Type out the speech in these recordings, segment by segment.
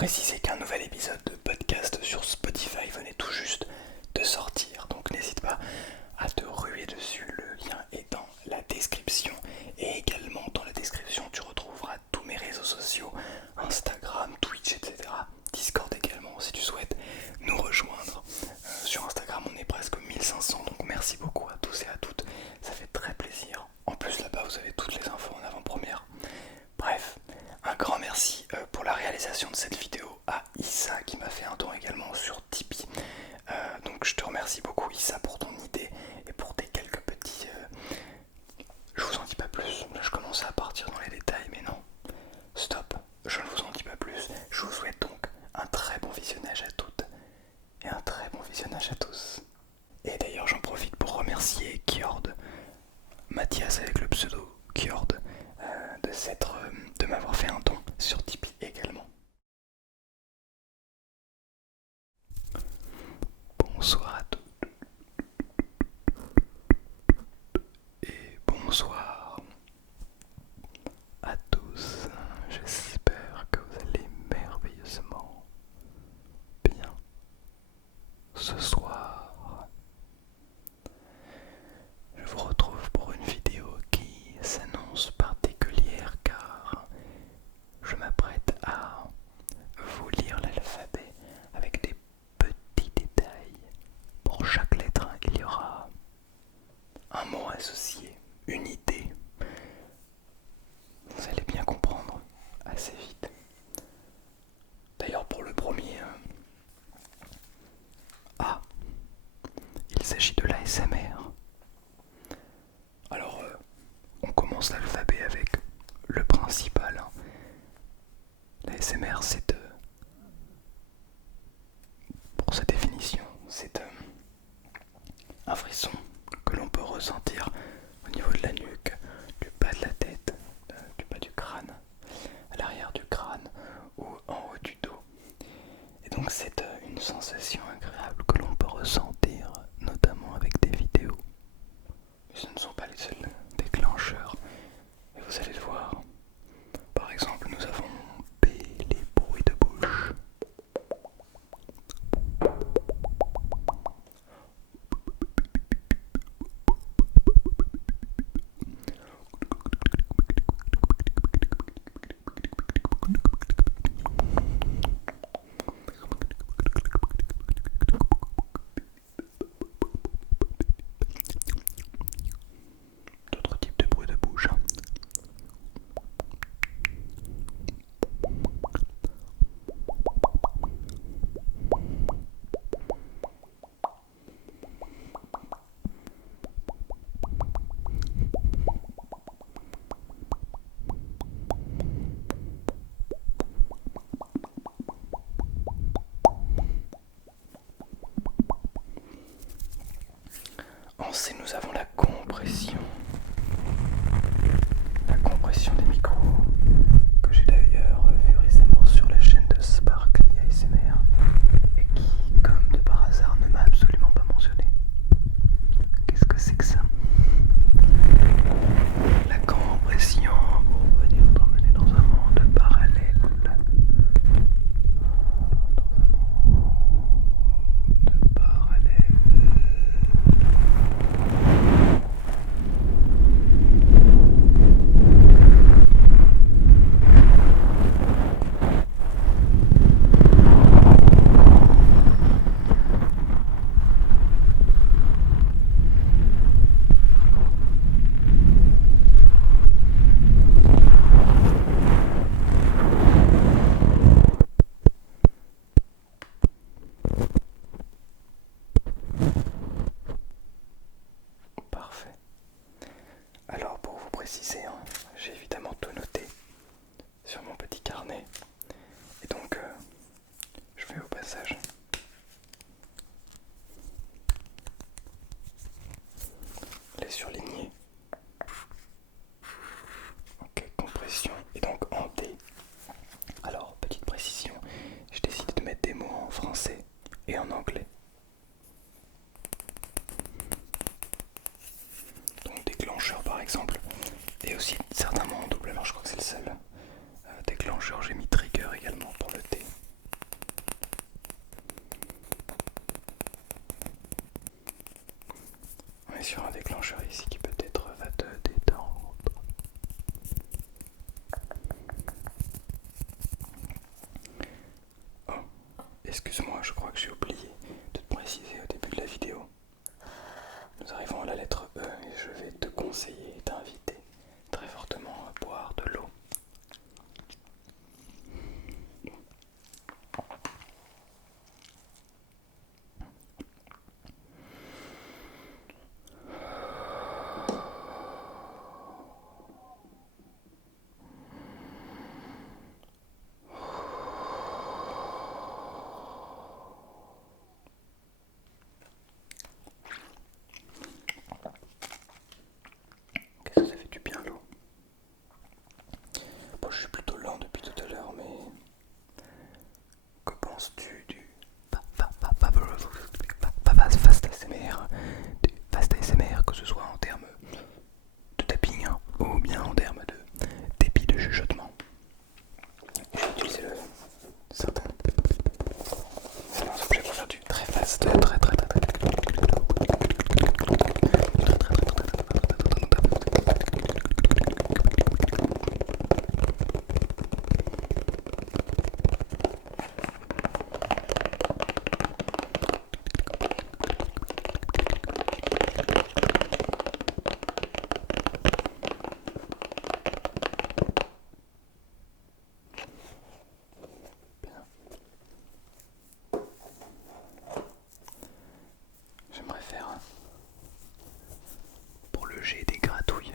préciser qu'un nouvel épisode de podcast sur Spotify venait tout juste de sortir, donc n'hésite pas à te ruer dessus, le lien est dans la description. Et également dans la description tu retrouveras tous mes réseaux sociaux, Instagram, Twitch, etc. Discord également si tu souhaites nous rejoindre. Sur Instagram on est presque 1500, donc merci beaucoup à tous et à toutes, ça fait très plaisir. En plus là-bas vous avez toutes les infos en avant-première. Bref, un grand merci pour la réalisation de cette vidéo à Issa qui m'a fait un don également sur Tipeee. Donc je te remercie beaucoup Issa pour ton idée et pour tes quelques petits... Je vous en dis pas plus, là je commençais à partir dans les détails mais non. Stop, je ne vous en dis pas plus. Je vous souhaite donc un très bon visionnage à toutes et un très bon visionnage à tous. Et d'ailleurs j'en profite pour remercier Kiord, Mathias avec le pseudo Kiord, de m'avoir fait un don sur Tipeee également. déclencheur ici qui peut-être va te détendre. Oh, excuse-moi, je crois que j'ai oublié de te préciser au début de la vidéo. Nous arrivons à la lettre E et je vais te conseiller et t'inviter très fortement à boire de l'eau. Qu'est-ce que ça fait du bien l'eau? Bon, je suis plutôt lent depuis tout à l'heure, mais que penses-tu du fast ASMR, que ce soit en termes de tapping ou bien en termes de débit de chuchotement? Je vais utiliser certains objets pour faire du très fast, très. J'aimerais faire pour le jet des gratouilles.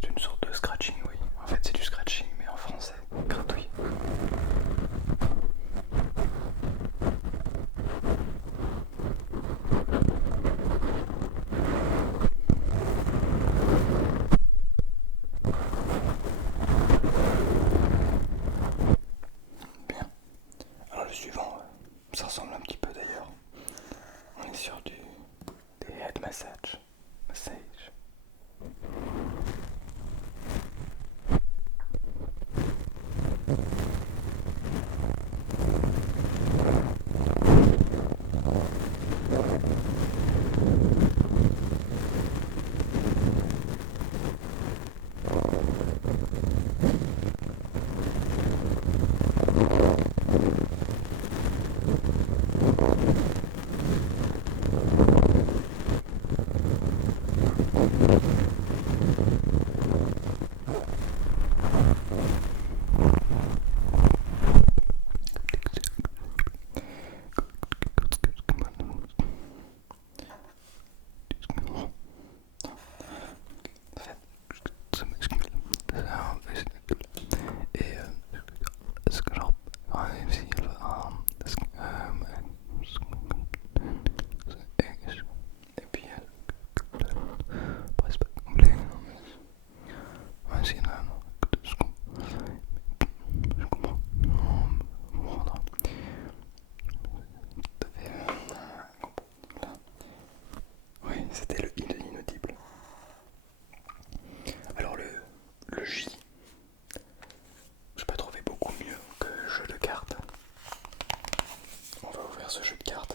C'est une sorte de scratching, oui. En fait, c'est du scratching, mais en français, gratouille. Bien. Alors le suivant, ça ressemble un petit peu d'ailleurs. On est sur des head massage. Et puis presque anglais. On va essayer je comprends. Comprendre. Oui, c'était le I de l'inaudible. Alors le J, j'ai pas trouvé beaucoup mieux que jeu de cartes. On va ouvrir ce jeu de cartes.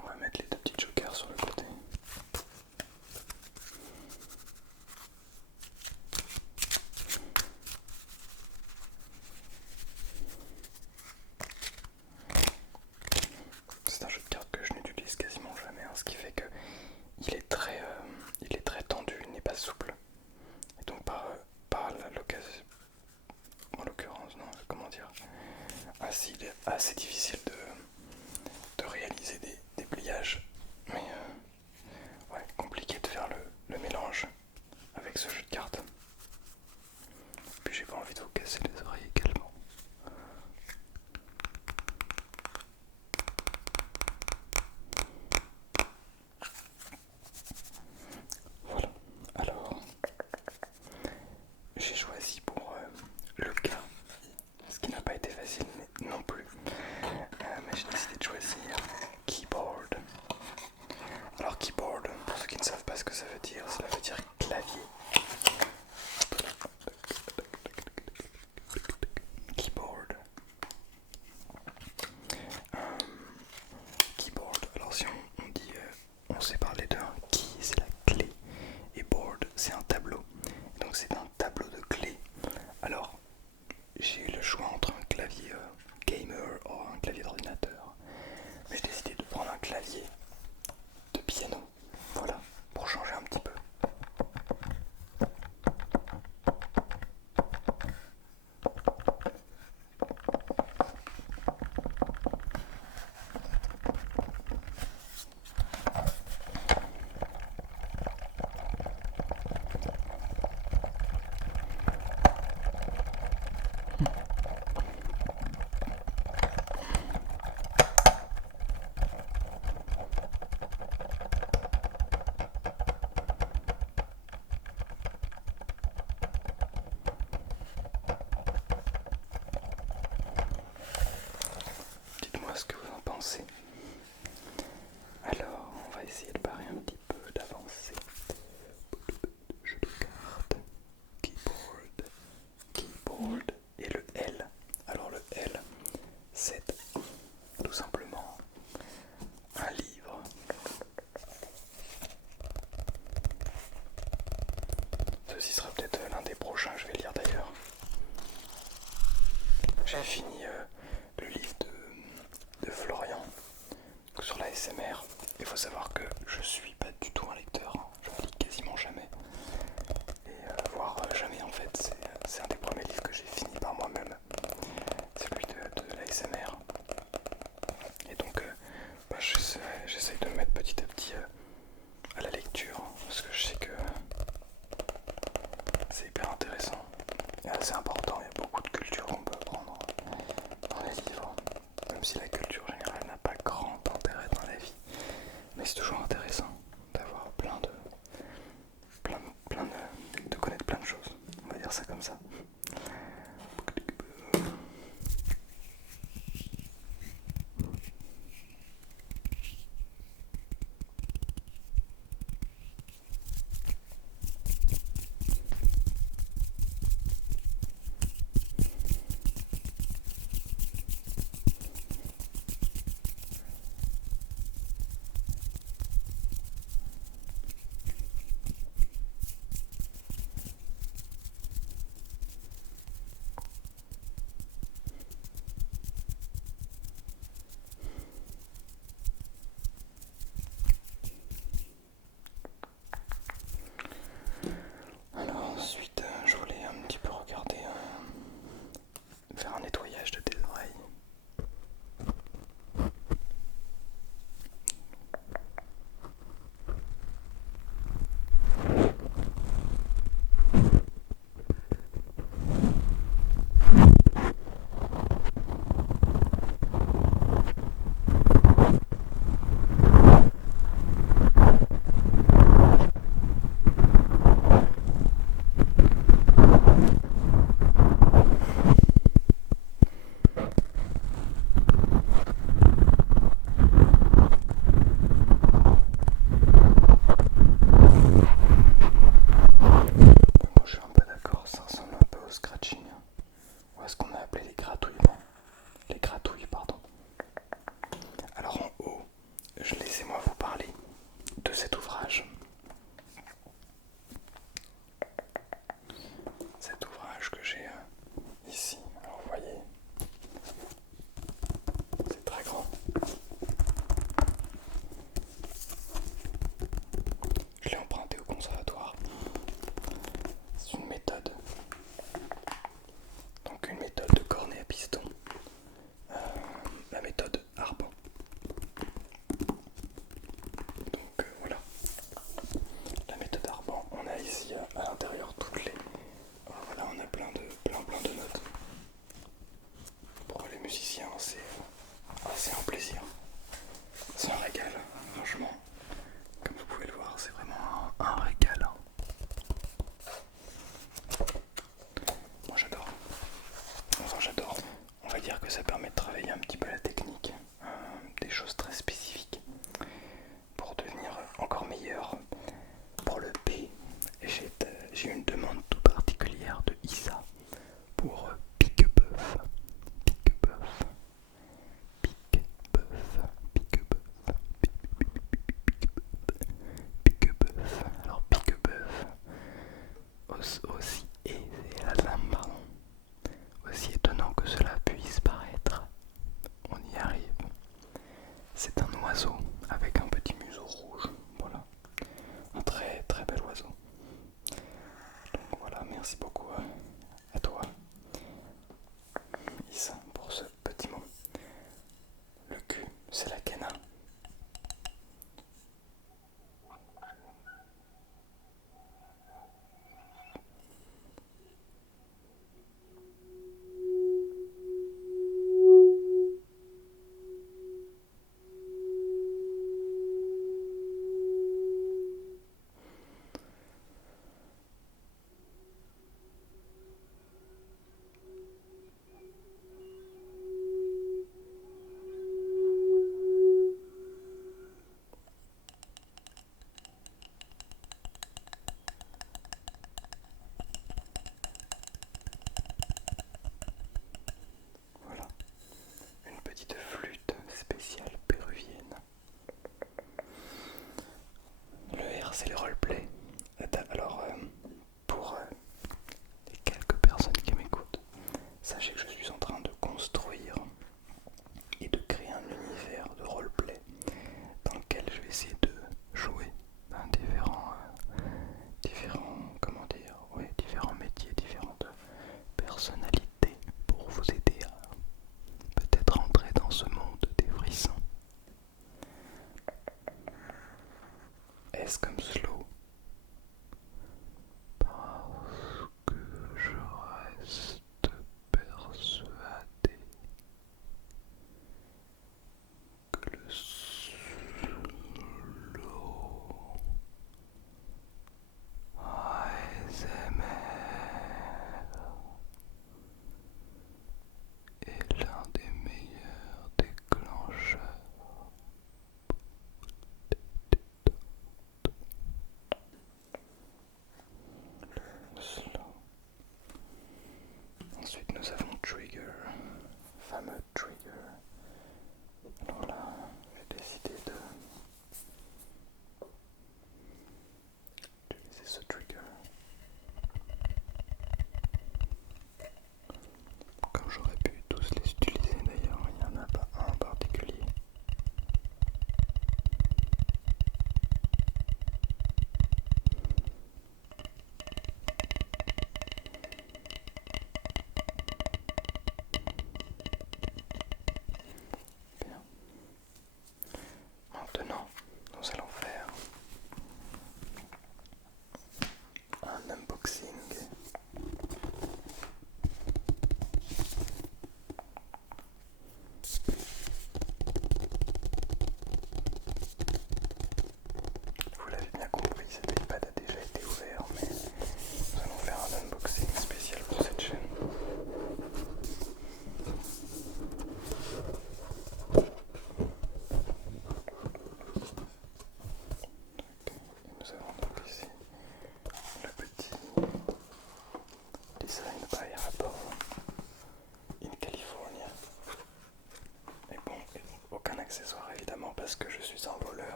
On va mettre les deux petits jokers sur le côté. C'est un jeu de cartes que je n'utilise quasiment jamais, hein, ce qui fait que il est très tendu, il n'est pas souple. Et donc par l'occasion, en l'occurrence, non, comment dire, il est assez difficile de réaliser des pliages. Mais ouais, compliqué de faire le mélange avec ce jeu de cartes. Puis j'ai pas envie de vous casser les oreilles également. j'ai fini le livre de Florian sur la SMR. Il faut savoir que je suis pas du tout un lecteur, hein. Je ne lis quasiment jamais. Et voire jamais en fait, c'est un des premiers livres que j'ai fini par moi-même. Celui de la SMR. Et donc bah, j'essaye de me mettre petit à petit à la lecture, parce que je sais que c'est hyper intéressant et assez important. Il y a beaucoup de culture qu'on peut apprendre dans les livres, même si la culture générale n'a pas grand intérêt dans la vie, mais c'est toujours intéressant d'avoir de connaître plein de choses, on va dire ça comme ça. Alors ensuite, je voulais un petit peu regarder, faire un nettoyage de tes oreilles. Moi je suis un peu d'accord, ça ressemble un peu au scratching, hein. Ou à ce qu'on a appelé les gratouillements. Les gratouilles, pardon. Alors en haut, laissez-moi vous parler de cet ouvrage. Cet ouvrage que j'ai ici. Alors vous voyez, c'est très grand. Je l'ai emprunté au conservatoire. C'est une méthode. Donc une méthode de cornet à piston. La méthode Arban. Donc voilà. La méthode Arban, on a ici à l'intérieur toutes les. Voilà, on a plein de notes. Pour les musiciens, c'est un plaisir. C'est un régal, franchement. Comme vous pouvez le voir, c'est vraiment un régal, hein. Moi j'adore. Enfin j'adore. On va dire que ça permet de travailler un petit peu la technique, des choses très spécifiques pour devenir encore meilleur. Pour le P, j'ai une demande tout particulière de Issa pour pique-bœuf. Pique-bœuf. Pique-bœuf. Pique-bœuf. Pique-bœuf. Alors pique-bœuf, aussi, et la lame, pardon. Aussi étonnant que cela puisse paraître, on y arrive. C'est un oiseau avec un petit museau rouge. Voilà. Un très très bel oiseau. Donc voilà, merci beaucoup à toi, Issa, pour ce petit mot. Le cul, c'est la cana.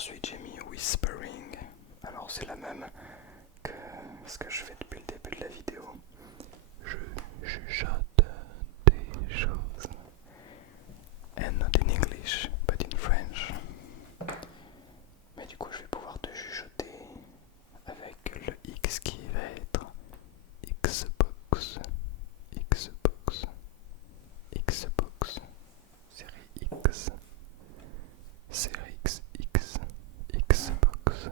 Ensuite j'ai mis whispering. Alors c'est la même que ce que je fais depuis le début de la vidéo. Je chuchote des choses. And not in English, but in French. Mais du coup je vais pouvoir te chuchoter avec le X qui va être Xbox, Xbox, Xbox, série X, série XX, Xbox.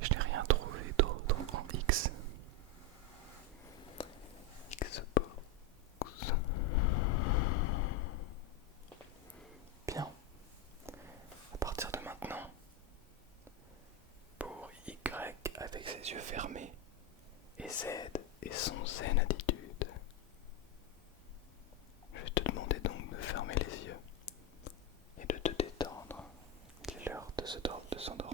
Je n'ai rien trouvé d'autre en X. Xbox. Bien. À partir de maintenant, pour Y avec ses yeux fermés et Z et son zen attitude, je vais te demander donc de fermer les yeux et de te détendre. Il est l'heure de s'endormir.